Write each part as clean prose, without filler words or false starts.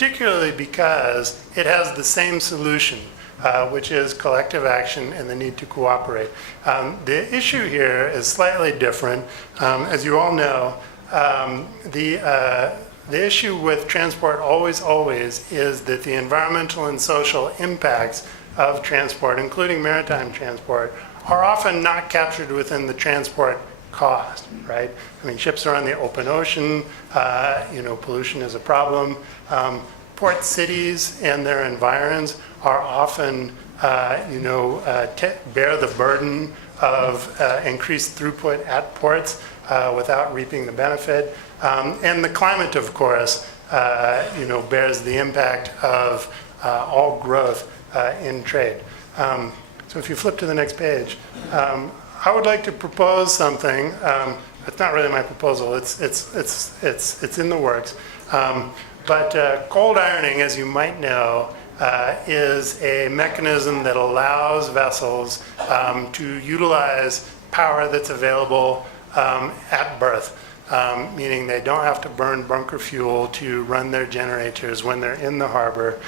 particularly because it has the same solution, which is collective action and the need to cooperate. The issue here is slightly different. As you all know, the issue with transport always is that the environmental and social impacts of transport, including maritime transport, are often not captured within the transport cost, right? I mean, ships are on the open ocean, pollution is a problem. Port cities and their environs are often, bear the burden of increased throughput at ports without reaping the benefit. And the climate, of course, bears the impact of all growth in trade. So if you flip to the next page, I would like to propose something. It's not really my proposal. It's in the works. But cold ironing, as you might know, is a mechanism that allows vessels to utilize power that's available at berth, meaning they don't have to burn bunker fuel to run their generators when they're in the harbor.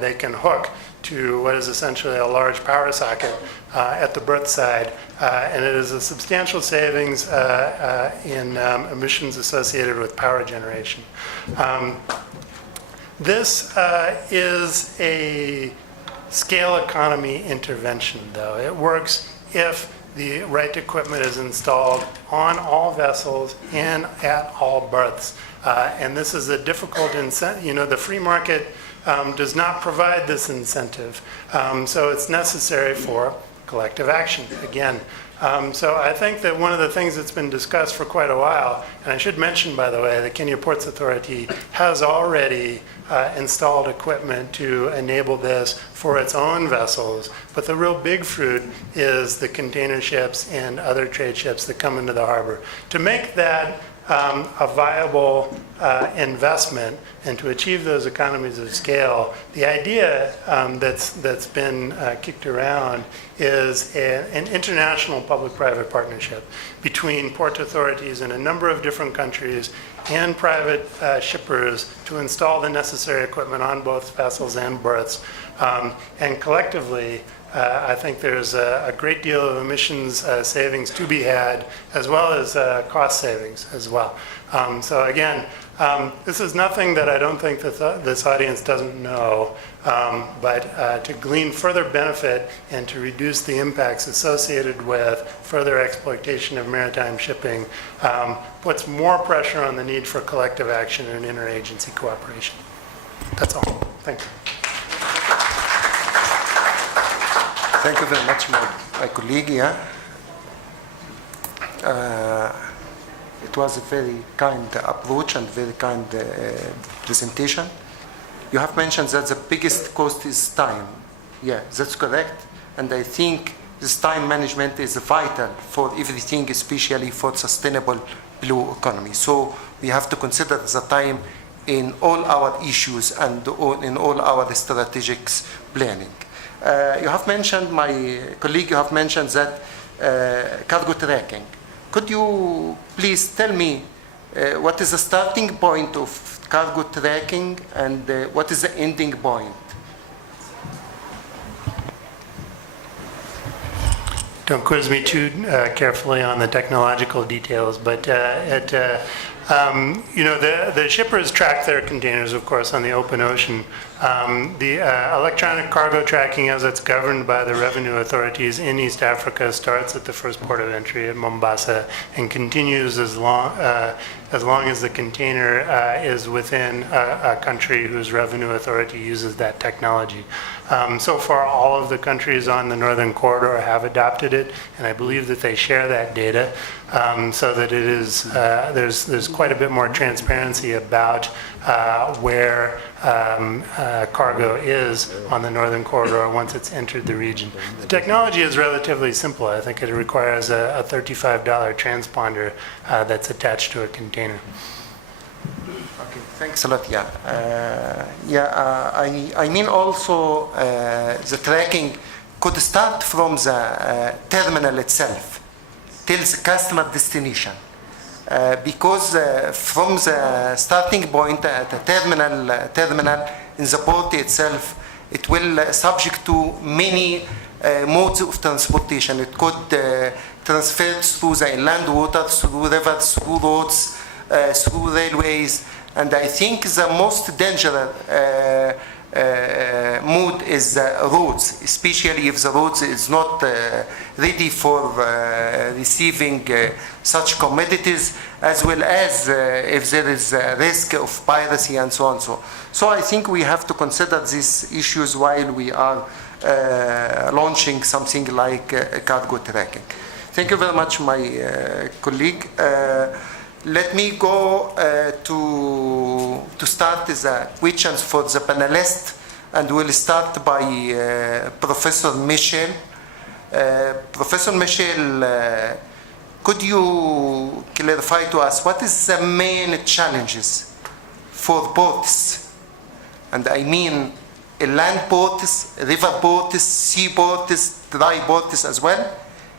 They can hook to what is essentially a large power socket at the berth side, and it is a substantial savings in emissions associated with power generation. This is a scale economy intervention, though. It works if the right equipment is installed on all vessels and at all berths. And this is a difficult incentive. The free market does not provide this incentive. So it's necessary for collective action, again. So I think that one of the things that's been discussed for quite a while, and I should mention, by the way, the Kenya Ports Authority has already installed equipment to enable this for its own vessels. But the real big fruit is the container ships and other trade ships that come into the harbor. To make that a viable investment and to achieve those economies of scale, the idea that's been kicked around is an international public-private partnership between port authorities in a number of different countries and private shippers to install the necessary equipment on both vessels and berths. And collectively, I think there's a great deal of emissions savings to be had, as well as cost savings as well. So again, this is nothing that I don't think that this audience doesn't know, but to glean further benefit and to reduce the impacts associated with further exploitation of maritime shipping puts more pressure on the need for collective action and interagency cooperation. That's all. Thank you. Thank you very much, my colleague. It was a very kind approach and very kind presentation. You have mentioned that the biggest cost is time. Yeah, that's correct. And I think this time management is vital for everything, especially for sustainable blue economy. So we have to consider the time in all our issues and in all our strategic planning. You have mentioned, my colleague, you have mentioned that cargo tracking. Could you please tell me what is the starting point of cargo tracking and what is the ending point? Don't quiz me too carefully on the technological details, but the shippers track their containers, of course, on the open ocean. The electronic cargo tracking, as it's governed by the revenue authorities in East Africa, starts at the first port of entry at Mombasa and continues as long as the container is within a country whose revenue authority uses that technology. So far, all of the countries on the Northern Corridor have adopted it, and I believe that they share that data, so that it is there's quite a bit more transparency about where cargo is on the Northern Corridor once it's entered the region. The technology is relatively simple. I think it requires a $35 transponder that's attached to a container. Okay, thanks a lot. Yeah, I mean also the tracking could start from the terminal itself till the customer destination. because from the starting point at the terminal in the port itself, it will subject to many modes of transportation. It could transfer through the inland water, through rivers, through roads, through railways, and I think the most dangerous mode is roads, especially if the roads is not ready for receiving such commodities, as well as if there is a risk of piracy and so on. So I think we have to consider these issues while we are launching something like cargo tracking. Thank you very much, my colleague. Let me go to start the questions for the panelists, and we'll start by Professor Michel. Professor Michel, could you clarify to us what is the main challenges for ports? And I mean land ports, river ports, sea ports, dry ports as well,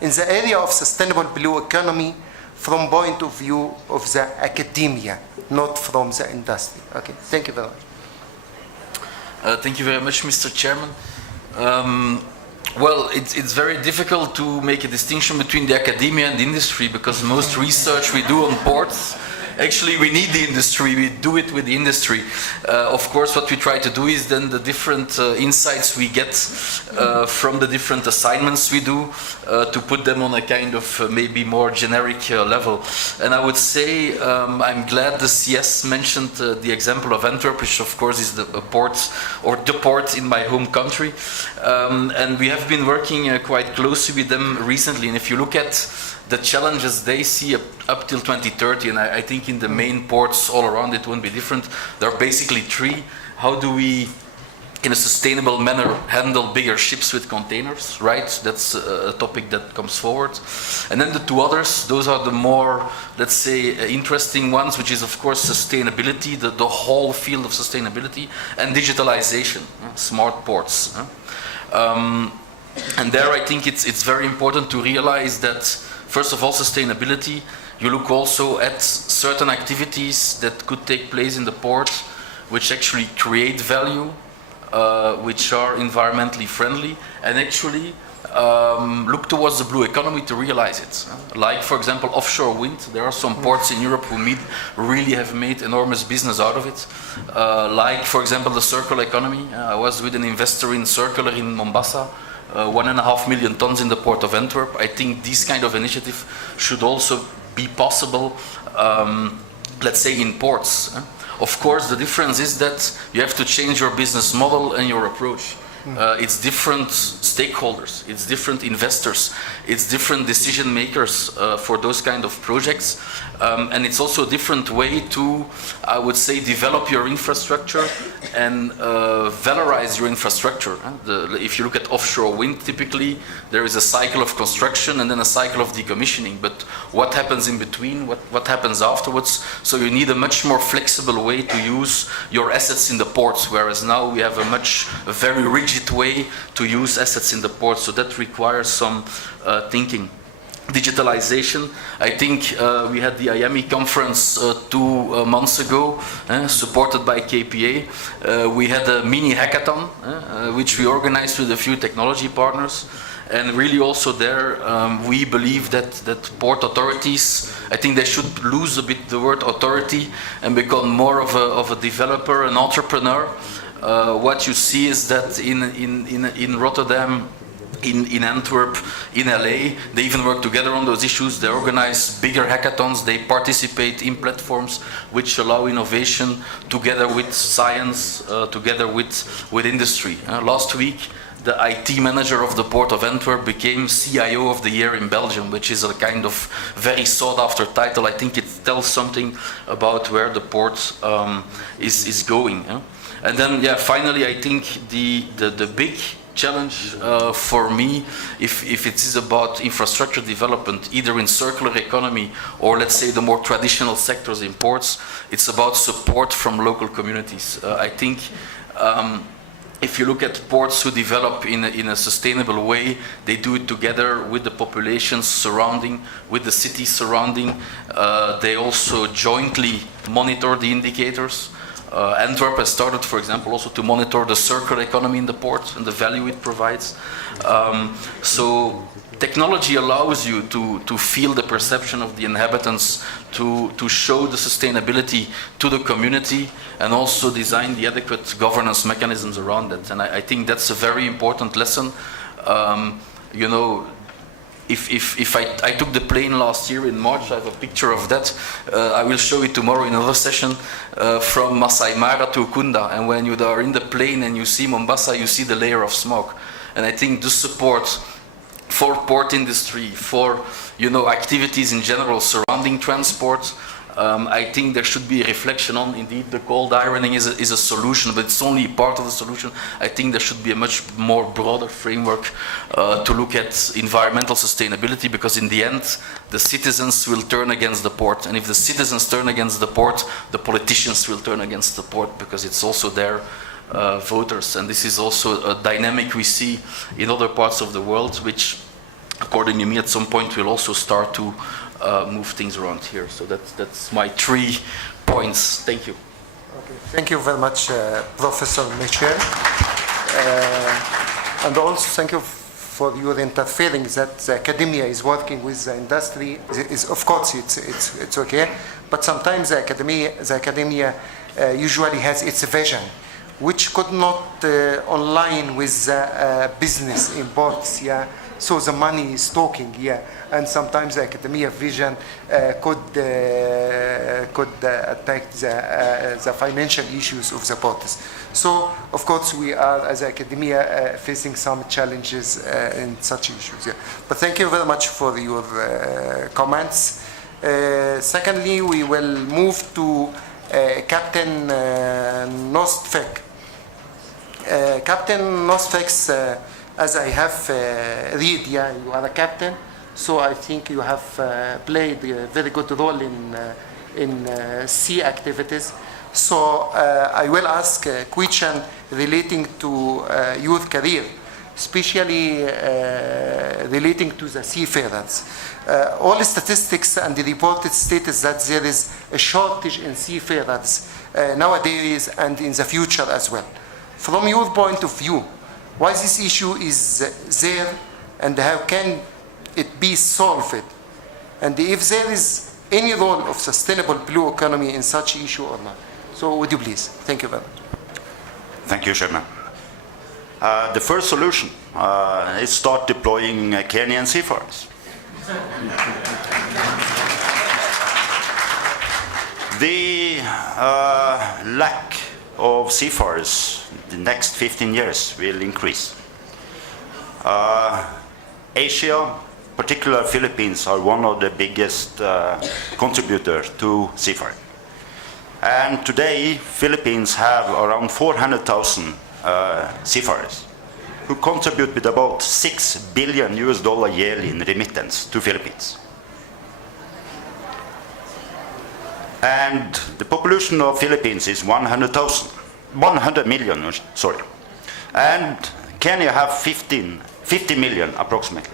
in the area of sustainable blue economy, from point of view of the academia, not from the industry. Okay, thank you very much. Thank you very much, Mr. Chairman. Well, it's very difficult to make a distinction between the academia and the industry, because most research we do on ports, actually we need the industry, we do it with the industry. Of course, what we try to do is then the different insights we get from the different assignments we do to put them on a kind of maybe more generic level. And I would say I'm glad the CS mentioned the example of Antwerp, which of course is the port, or the port in my home country. And we have been working quite closely with them recently. And if you look at the challenges they see up till 2030, and I think in the main ports all around it won't be different. There are basically three. How do we, in a sustainable manner, handle bigger ships with containers, right? That's a topic that comes forward. And then the two others, those are the more, let's say, interesting ones, which is of course sustainability, the whole field of sustainability, and digitalization, smart ports. And there I think it's very important to realize that, first of all, sustainability, you look also at certain activities that could take place in the port which actually create value, which are environmentally friendly, and actually look towards the blue economy to realize it. Like, for example, offshore wind. There are some ports in Europe who really have made enormous business out of it. Like, for example, the circular economy. I was with an investor in Circular in Mombasa. 1.5 million tons in the port of Antwerp. I think this kind of initiative should also be possible, let's say, in ports. Of course, the difference is that you have to change your business model and your approach. It's different stakeholders, it's different investors, it's different decision makers for those kind of projects. And it's also a different way to, I would say, develop your infrastructure and valorize your infrastructure. If you look at offshore wind, typically there is a cycle of construction and then a cycle of decommissioning. But what happens in between, what happens afterwards? So you need a much more flexible way to use your assets in the ports, whereas now we have a very rigid way to use assets in the ports. So that requires some thinking. Digitalization. I think we had the IAMI conference 2 months ago, supported by KPA. We had a mini hackathon, which we organized with a few technology partners. And really also there, we believe that port authorities, I think they should lose a bit the word authority and become more of a developer, an entrepreneur. What you see is that in Rotterdam, in Antwerp, in LA, they even work together on those issues. They organize bigger hackathons. They participate in platforms which allow innovation together with science, together with industry. Last week, the IT manager of the Port of Antwerp became CIO of the Year in Belgium, which is a kind of very sought-after title. I think it tells something about where the port is going. And then, yeah, finally, I think the big challenge for me, if it is about infrastructure development, either in circular economy or let's say the more traditional sectors in ports, it's about support from local communities. I think if you look at ports who develop in a sustainable way, they do it together with the populations surrounding, with the cities surrounding. They also jointly monitor the indicators. Antwerp has started, for example, also to monitor the circular economy in the port and the value it provides. So technology allows you to feel the perception of the inhabitants, to show the sustainability to the community, and also design the adequate governance mechanisms around it. And I think that's a very important lesson. You know, if I took the plane last year in March, I have a picture of that. I will show it tomorrow in another session, from Masai Mara to Ukunda. And when you are in the plane and you see Mombasa, you see the layer of smoke. And I think the support for port industry, for activities in general surrounding transport, I think there should be a reflection on, indeed, the cold ironing is a solution, but it's only part of the solution. I think there should be a much more broader framework to look at environmental sustainability, because in the end, the citizens will turn against the port. And if the citizens turn against the port, the politicians will turn against the port, because it's also their voters. And this is also a dynamic we see in other parts of the world, which, according to me, at some point will also start to move things around here. So that's my 3 points. Thank you. Okay. Thank you very much, Professor Michel. And also thank you for your interfering that the academia is working with the industry. Of course, it's okay, but sometimes the academia usually has its vision, which could not align with business imports. Yeah. So the money is talking, and sometimes the academia vision could attack the financial issues of the parties. So, of course, we are, as academia, facing some challenges in such issues. Yeah. But thank you very much for your comments. Secondly, we will move to Captain Nostvek. Captain Nostvek's as I have read, you are a captain, so I think you have played a very good role in sea activities. So I will ask a question relating to your career, especially relating to the seafarers. All statistics and the reported status that there is a shortage in seafarers nowadays and in the future as well. From your point of view, why this issue is there, and how can it be solved? And if there is any role of sustainable blue economy in such issue or not? So would you please? Thank you very much. Thank you, Chairman. The first solution is start deploying Kenyan seafarers. The lack of seafarers the next 15 years will increase. Asia, particularly Philippines, are one of the biggest contributors to seafaring. And today, Philippines have around 400,000 seafarers who contribute with about $6 billion yearly in remittance to Philippines. And the population of Philippines is 100 million, sorry. And Kenya have 50 million approximately.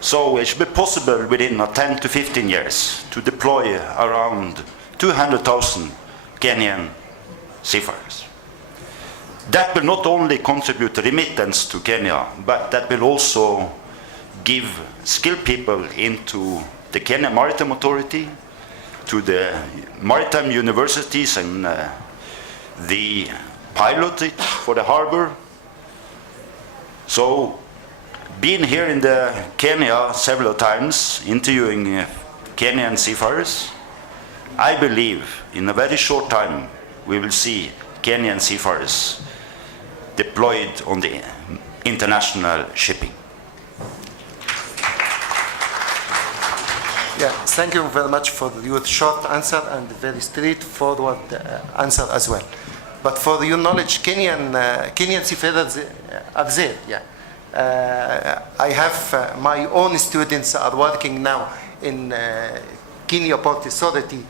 So it should be possible within 10 to 15 years to deploy around 200,000 Kenyan seafarers. That will not only contribute remittance to Kenya, but that will also give skilled people into the Kenya Maritime Authority, to the maritime universities and the pilotage for the harbor. So, being here in the Kenya several times, interviewing Kenyan seafarers, I believe in a very short time we will see Kenyan seafarers deployed on the international shipping. Yeah, thank you very much for your short answer and very straightforward answer as well. But for your knowledge, Kenyan seafarers are there. Yeah, I have my own students are working now in Kenya Port Authority.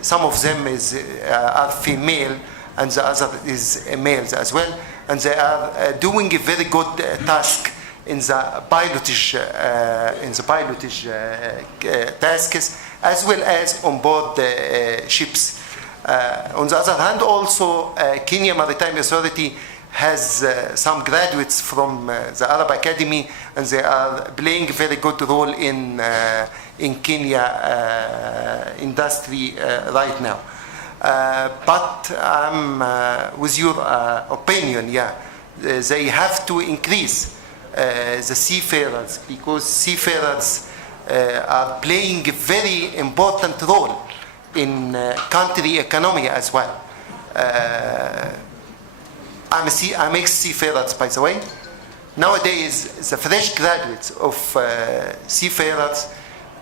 Some of them are female, and the other is males as well. And they are doing a very good task in the pilotage, tasks, as well as on board ships. On the other hand, also, Kenya Maritime Authority has some graduates from the Arab Academy, and they are playing a very good role in Kenya industry right now. But I'm with your opinion, yeah. They have to increase the seafarers, because seafarers are playing a very important role in country economy as well. I'm ex-seafarer, by the way. Nowadays, the fresh graduates of seafarers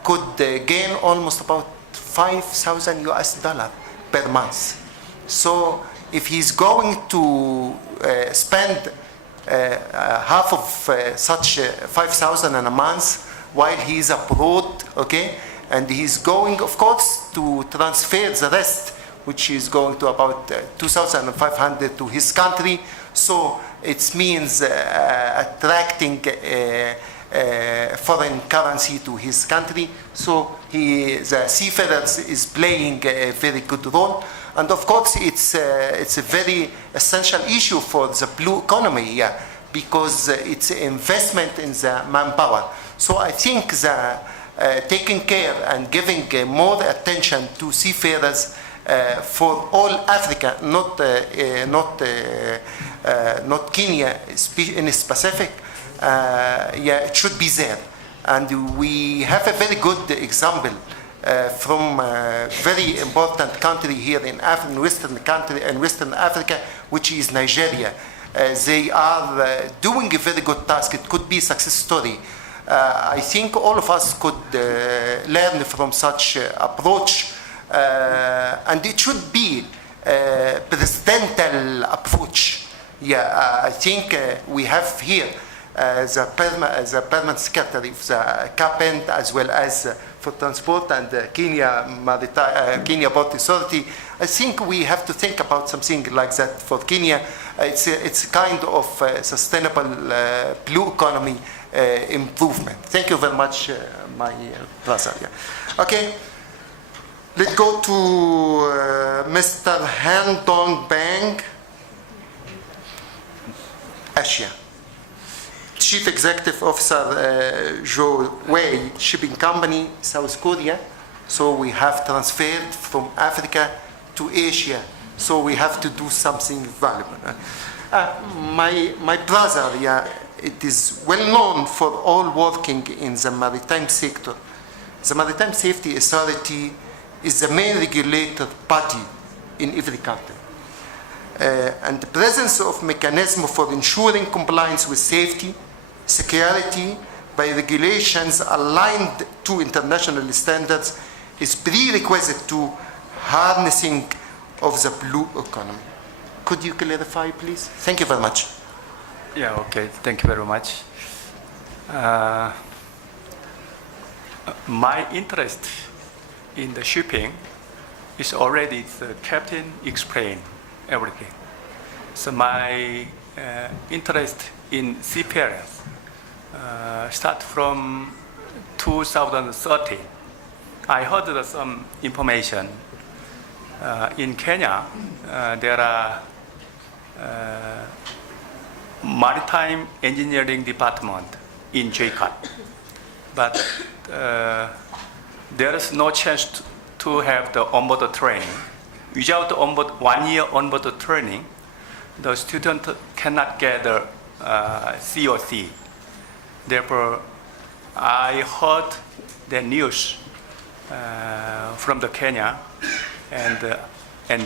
could gain almost about $5,000 per month. So if he's going to spend half of such 5,000 in a month while he's abroad, okay, and he's going, of course, to transfer the rest, which is going to about 2,500 to his country. So it means attracting foreign currency to his country. So the seafarers is playing a very good role. And of course, it's a very essential issue for the blue economy, yeah, because it's investment in the manpower. So I think taking care and giving more attention to seafarers for all Africa, not Kenya in specific, yeah, it should be there. And we have a very good example from a very important country here in Western Africa, which is Nigeria. They are doing a very good task. It could be a success story. I think all of us could learn from such approach, and it should be a presidential approach. Yeah, I think we have here the permanent secretary of the CAPENT, as well as for transport, and Kenya Port Authority. I think we have to think about something like that for Kenya. It's kind of sustainable blue economy improvement. Thank you very much, my brother. Yeah. Okay, let's go to Mr. Han Dong Bang, Asia. Chief Executive Officer, Jo Wei Shipping Company, South Korea. So we have transferred from Africa to Asia. So we have to do something valuable. My brother, yeah, it is well known for all working in the maritime sector. The Maritime Safety Authority is the main regulator body in every country. And the presence of mechanism for ensuring compliance with safety, security by regulations aligned to international standards is prerequisite to harnessing of the blue economy. Could you clarify, please? Thank you very much. Yeah, okay. Thank you very much. My interest in the shipping is already the captain explained everything. So my interest in seafarers start from 2013. I heard some information. In Kenya, there are Maritime Engineering Department in JCAT, but there is no chance to have the onboard training. Without 1 year onboard training, the student cannot get the COC. Therefore, I heard the news from the Kenya, and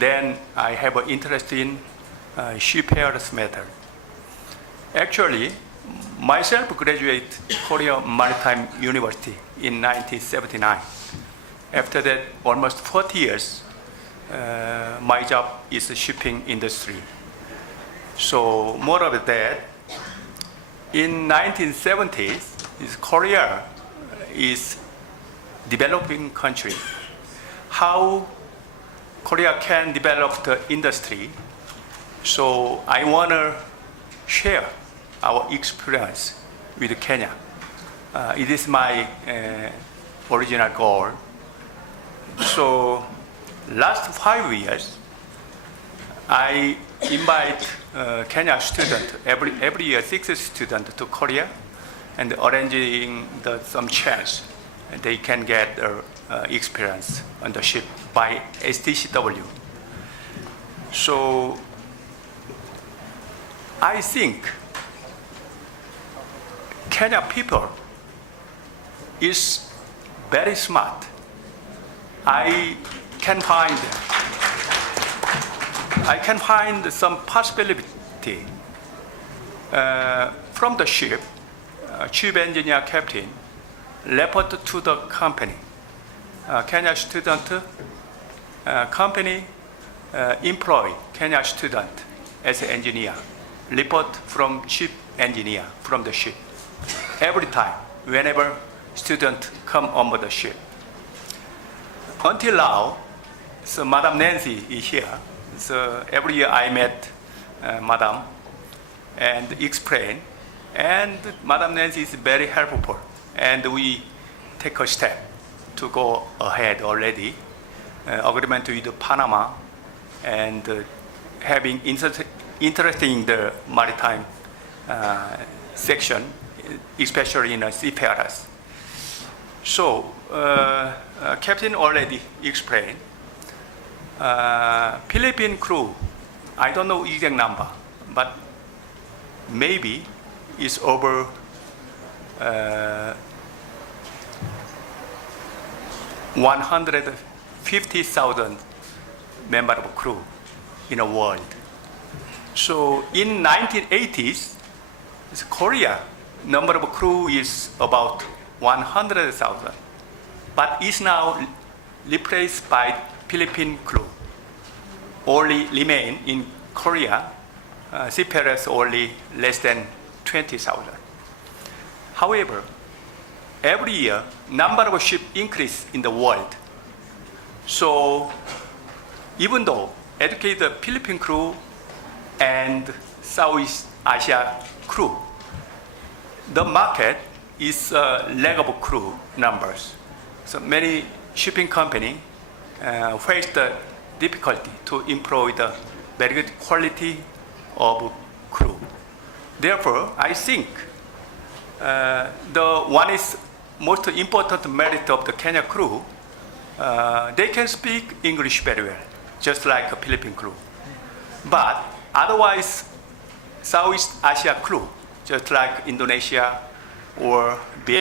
then I have an interest in seafarers matter. Actually, myself graduated Korea Maritime University in 1979. After that, almost 40 years, my job is the shipping industry. So more of that, in 1970s, Korea is developing country. How Korea can develop the industry So I want to share our experience with Kenya. It is my original goal. So last 5 years, I invite Kenya students, every year 6 students to Korea and arranging some chance they can get experience on the ship by STCW. So I think Kenya people is very smart. I can find some possibility from the ship. Chief engineer captain report to the company. Kenya student company employ Kenya student as an engineer. Report from chief engineer from the ship. Every time, whenever student come on board the ship. Until now, so Madam Nancy is here. So every year I met Madam and explain. And Madam Nancy is very helpful. And we take a step to go ahead already. Agreement with Panama and having interest in the maritime section, especially in seafarers. So, Captain already explained. Philippine crew, I don't know exact number, but maybe it's over 150,000 member of crew in the world. So in 1980s, Korea number of crew is about 100,000, but is now replaced by Philippine crew. Only remain in Korea, seafarers only less than 20,000. However, every year, number of ships increase in the world. So even though educated Philippine crew and Southeast Asia crew, the market is a lack of crew numbers. So many shipping company face the difficulty to employ the very good quality of crew. Therefore, I think the one is most important merit of the Kenya crew. They can speak English very well, just like a Philippine crew. But otherwise, Southeast Asia crew, just like Indonesia or Vietnam.